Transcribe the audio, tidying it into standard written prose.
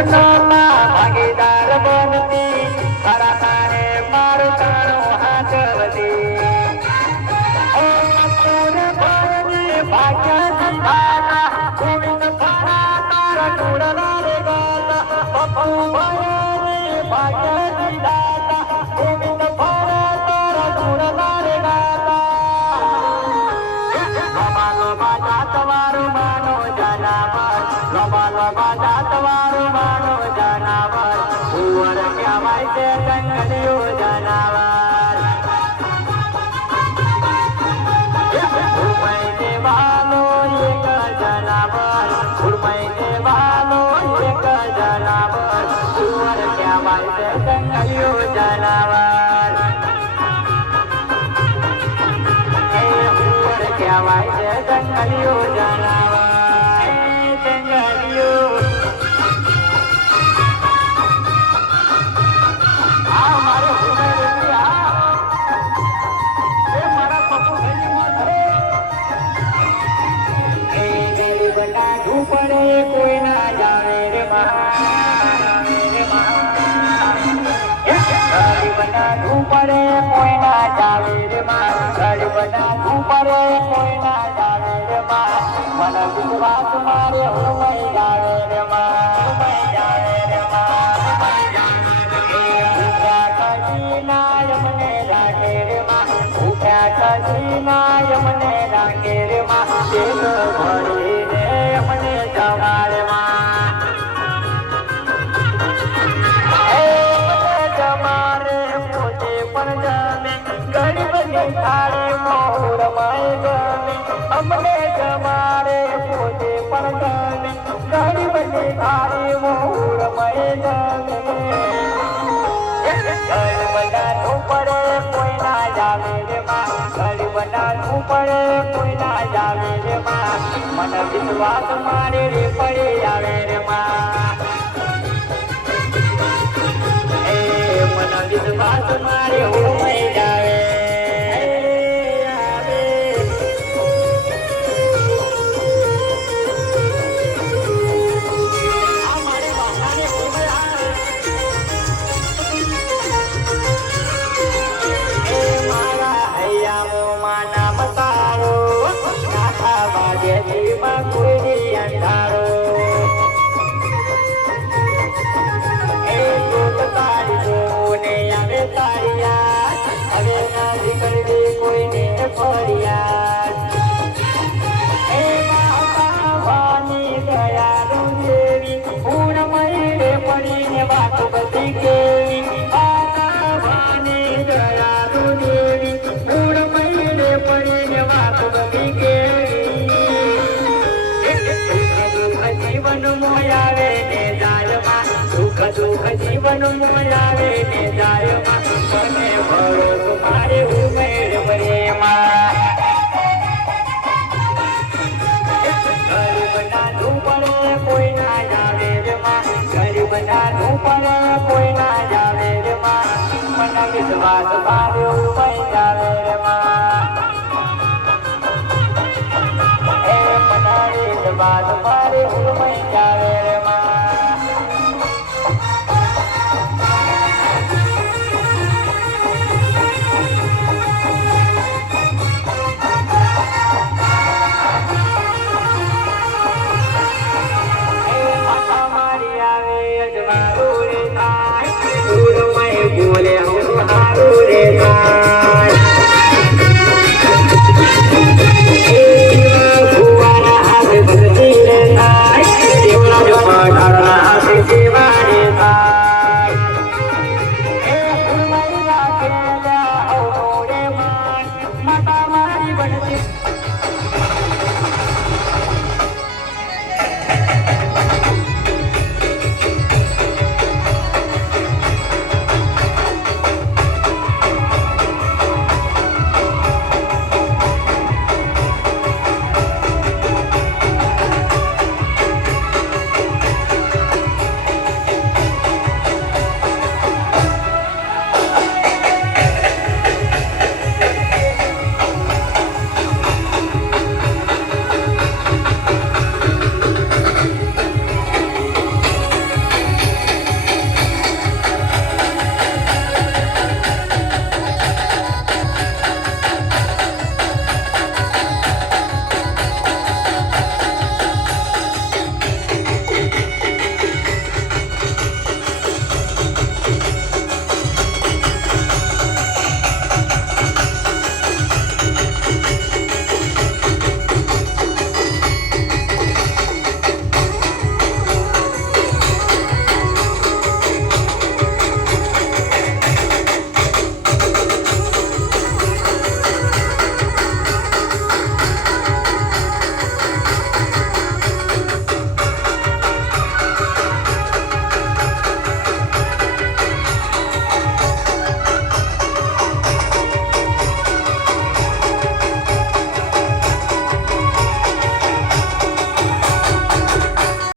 સપનામાં ભાગીદાર બનતી તારા તારે મારું તારું હાથવતી ભાગ્ય ગોવિંદ તારા તારા ટોળના રે ગાતા પપ્પુ ભાગ્ય ગોવિંદ તારા તારા ટોળના રે તમારું માનો જનાવર લોબા તમારું માનો જનાવર ઉવર કહેવાય છે જંગલીઓ જનાવર ઉમય દેવાનો એક જનાવર ઉમય દેવાનો એક જનાવર ઉવર કહેવાય છે જંગલીઓ જનાવર ઉવર કહેવાય છે જંગલીઓ જનાવર પડે કોઈ ના જાવે રે બનાવું પડે કોઈ ના જાવે રે બનાવું પડે કોઈ ના જાવે રે મને વિશ્વાસ મારે હું જાવે રે મને રાખે રે ઉઠ્યા કજી નાય મને રાખે રે ભરી રે મને જમાડે જમારે પોતે પણ જમે ગરીબ થાળે મોર માય ગમે અમને જમારે પોતે પણ ગમે ગરીબ થાળે મોર માય ગમે બનાવું પડે કોઈ ના જાવે રે બનાવું પડે કોઈ ના જાવે રે મને વિશ્વાસ મારે રે પડી આવે રે મને વિશ્વાસ મારે ઉમય જાવે જીવન મોલાવે ને જાય મને ભરોસો મારે ઉમેર પ્રેમમાં ગરીબ નાનું પડે કોઈ ના જાવે રે ગરીબ નાનું પડે કોઈ ના જાવે રે મને વિશ્વાસ મારે ઉમય જાવે રે મને વિશ્વાસ મારે ઉમય જાવે રે બોલે હું હારું રે